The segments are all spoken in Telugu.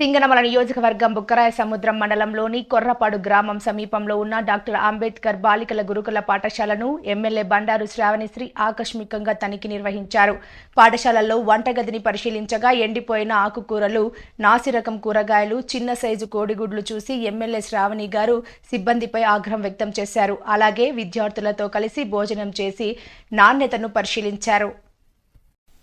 సింగనమల నియోజకవర్గం బుక్కరాయ సముద్రం మండలంలోని కొర్రపాడు గ్రామం సమీపంలో ఉన్న డాక్టర్ అంబేద్కర్ బాలికల గురుకుల పాఠశాలను ఎమ్మెల్యే బండారు శ్రావణిశ్రీ ఆకస్మికంగా తనిఖీ నిర్వహించారు. పాఠశాలల్లో వంటగదిని పరిశీలించగా ఎండిపోయిన ఆకుకూరలు నాసిరకం కూరగాయలు చిన్న సైజు కోడిగుడ్లు చూసి ఎమ్మెల్యే శ్రావణి గారు సిబ్బందిపై ఆగ్రహం వ్యక్తం చేశారు. అలాగే విద్యార్థులతో కలిసి భోజనం చేసి నాణ్యతను పరిశీలించారు.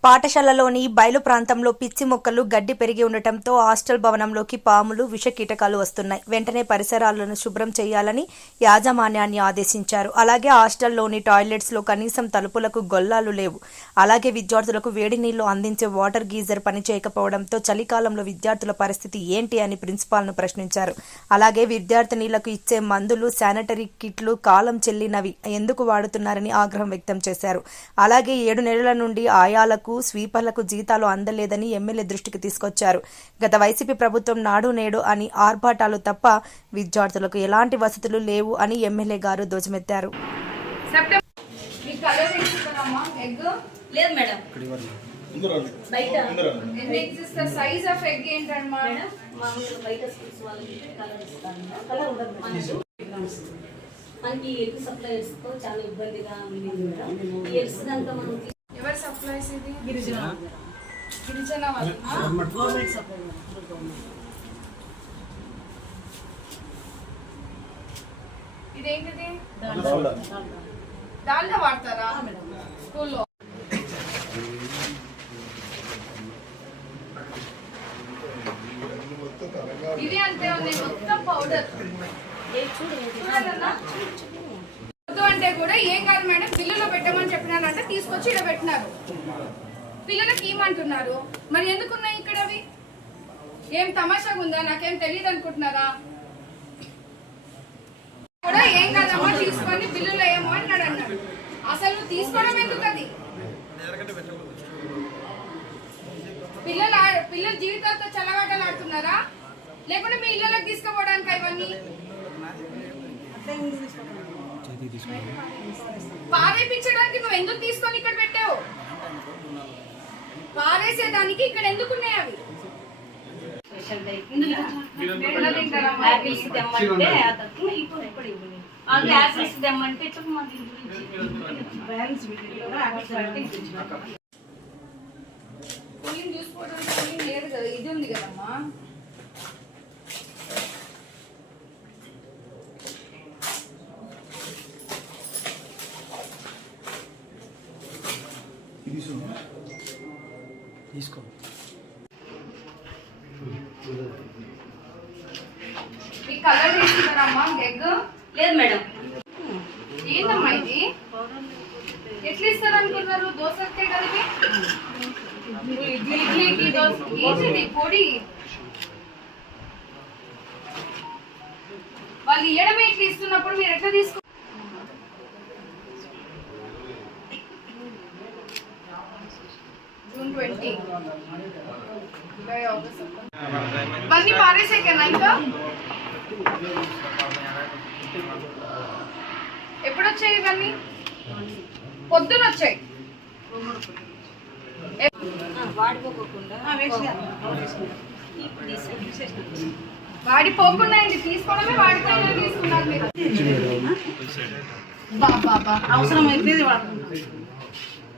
పాఠశాలలోని బయలు ప్రాంతంలో పిచ్చి మొక్కలు గడ్డి పెరిగి ఉండటంతో హాస్టల్ భవనంలోకి పాములు విష కీటకాలు వస్తున్నాయి. వెంటనే పరిసరాలను శుభ్రం చేయాలని యాజమాన్యాన్ని ఆదేశించారు. అలాగే హాస్టల్లోని టాయిలెట్స్లో కనీసం తలుపులకు గొల్లాలు లేవు. అలాగే విద్యార్థులకు వేడి నీళ్ళు అందించే వాటర్ గీజర్ పనిచేయకపోవడంతో చలికాలంలో విద్యార్థుల పరిస్థితి ఏంటి అని ప్రిన్సిపాల్ను ప్రశ్నించారు. అలాగే విద్యార్థినీలకు ఇచ్చే మందులు శానిటరీ కిట్లు కాలం చెల్లినవి. ఎందుకు వాడుతున్నారని ఆగ్రహం వ్యక్తం చేశారు. అలాగే ఏడు నెలల నుండి ఆయాలకు స్వీపర్లకు జీతాలు అందలేదని ఎమ్మెల్యే దృష్టికి తీసుకొచ్చారు. గత వైసీపీ ప్రభుత్వం నాడు నేడు అని ఆర్భాటాలు తప్ప విద్యార్థులకు ఎలాంటి వసతులు లేవు అని ఎమ్మెల్యే గారు ధ్వజమెత్తారు. ఎగ్ లేదు మేడం బయట సైజ్ ఆఫ్ ఎగ్ ఏంటమ్మా మామూలుగా బయట స్కూల్స్ వాళ్ళకి కలర్ ఇస్తాను కలర్ ఉండదు మనకి ఎగ్ చాలా ఇబ్బందిగా ఉంది మేడం ఈ ఎగ్స్ కనుక మనం సప్లైస్ ఇది గిరిజన గిరిజన వాళ్ళు గవర్నమెంట్ సప్లై మేడం. గవర్నమెంట్. ఇదేంటిది దాంట్లో. దాల్డా వాడతారా. స్కూల్లో ఇది అంతే ఉంది మొత్తం పౌడర్ ఏ చూడు ఏంటి? చూడాలన్నా? వద్దు అంటే కూడా ఏం కాదు మేడం పిల్లలు పెట్టమని చెప్పినారంటే తీసుకొచ్చి ఇక్కడ పెట్టినారు. పిల్లలకి ఏమంటున్నారు? మరి ఎందుకున్నాయి ఇక్కడ అవి? ఏం తమాషాగా ఉందా? నాకేం తెలియదు అనుకుంటున్నారా? కూడా ఏం కాదమ్మా తీసుకొని బిల్లులు ఏమో అన్నాడు అన్నాడు. అసలు తీసుకోవడం ఎందుకు అది? పిల్లలు పిల్లల జీవితాలతో చల్లవాటలు ఆడుతున్నారా? లేకుంటే మీ ఇళ్ళకి తీసుకుపోవడానికి ఇవన్నీ పారేపించడానికి నువ్వు ఎందుకు తీసుకొని ఇక్కడ పెట్టావు? పారేసేదానికి ఇక్కడ ఎందుకు ఉన్నాయి అవి? యాపిల్స్ తెమ్మంటే అతను ఇప్పుడు ఇప్పుడు ఇవ్వని. అది యాపిల్స్ తెమ్మంటే చెప్పు మా దీని గురించి. కూలింగ్ చూసుకోవడానికి కూలింగ్ లేదు కదా ఇది ఉంది కదమ్మా. తీసుకో కలర్ తీసుకున్నారమ్మా ఎగ్ లేదు మేడం. ఏందమ్మా ఇది? ఎట్లా ఇస్తారు అనుకున్నారు దోశకే కలిపి ఇడ్లీకి దోశ ఏంటిది? పొడి? వాళ్ళు ఇయ్యడమే ఇట్లా ఇస్తున్నప్పుడు మీరు ఎట్లా తీసుకు ఇవన్నీ పారేసేకేనా ఇంకా ఎప్పుడు వచ్చాయి ఇవన్నీ పొద్దున వచ్చాయి వాడిపోకుండా ఇది తీసుకోవడమే వాడిపోయినా తీసుకున్నారు మీరు. అవసరమైతే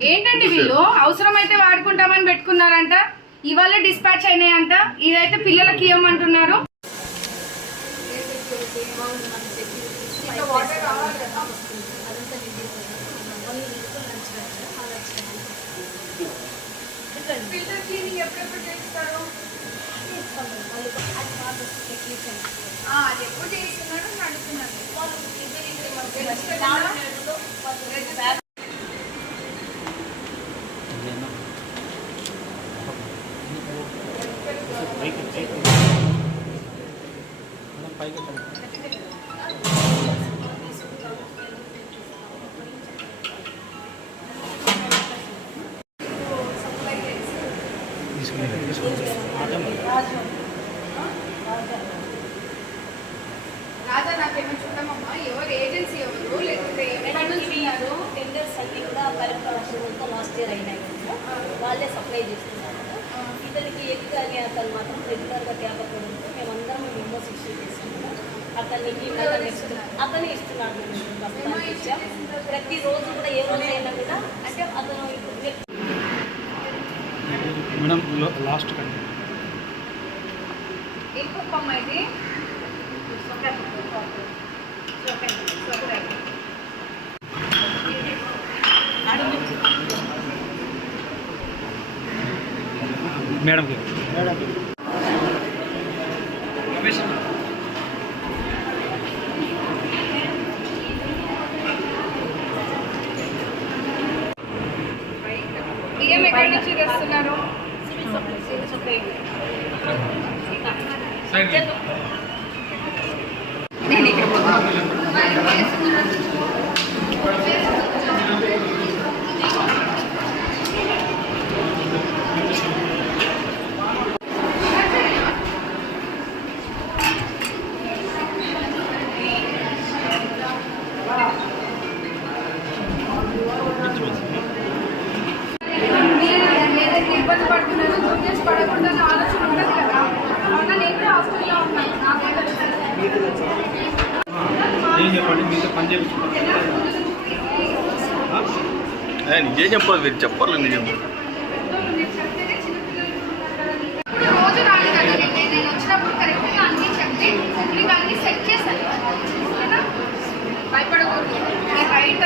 ఏంటండి వీళ్ళు? అవసరమైతే వాడుకుంటామని పెట్టుకున్నారంట? ఇవాళ డిస్పాచ్ అయినాయంట. ఇదైతే పిల్లలకి ఇవ్వమంటున్నారు. ఫిల్టర్ క్లీనింగ్ ఎప్పుడెప్పుడు చేస్తారు ఆ, అది ఎప్పుడు చేస్తున్నాడు అని అడుగుతున్నాను పైకి పైకి మనం పైకి ఎత్తాలి. తీసుకుని తీసుకొని ఆటం రాజా నాకేమో చూడమమ్మా ఎవరు ఏజెన్సీ ఎవరు లేకపోతే ఎక్కడ నుంచి టెండర్స్ అన్ని కూడా కలెక్టర్ లాస్ట్ ఇయర్ అయినాయి వాళ్ళే సప్లై చేస్తున్నారు. అతను మాత్రం రెగ్యులర్గా తేపకూడదు మేమందరం మేము శిక్షణ చేసాం కదా అతనికి అతను ఇస్తు- అతనే ఇస్తున్నాడు మేము ప్రతిరోజు కూడా ఏ రోజు అయినా కూడా అంటే అతను మేడం లాస్ట్ ఏం కుప్పమ్మ ఇది? మేడంకి బియ్యం ఎక్కడి నుంచి తెస్తున్నారు ఏదైతే నిజం చెప్పండి? మీతో పని చేయించుకోండి నిజం చెప్పాలి? మీరు చెప్పాలి నిజం భయపడకూడదు. రైట్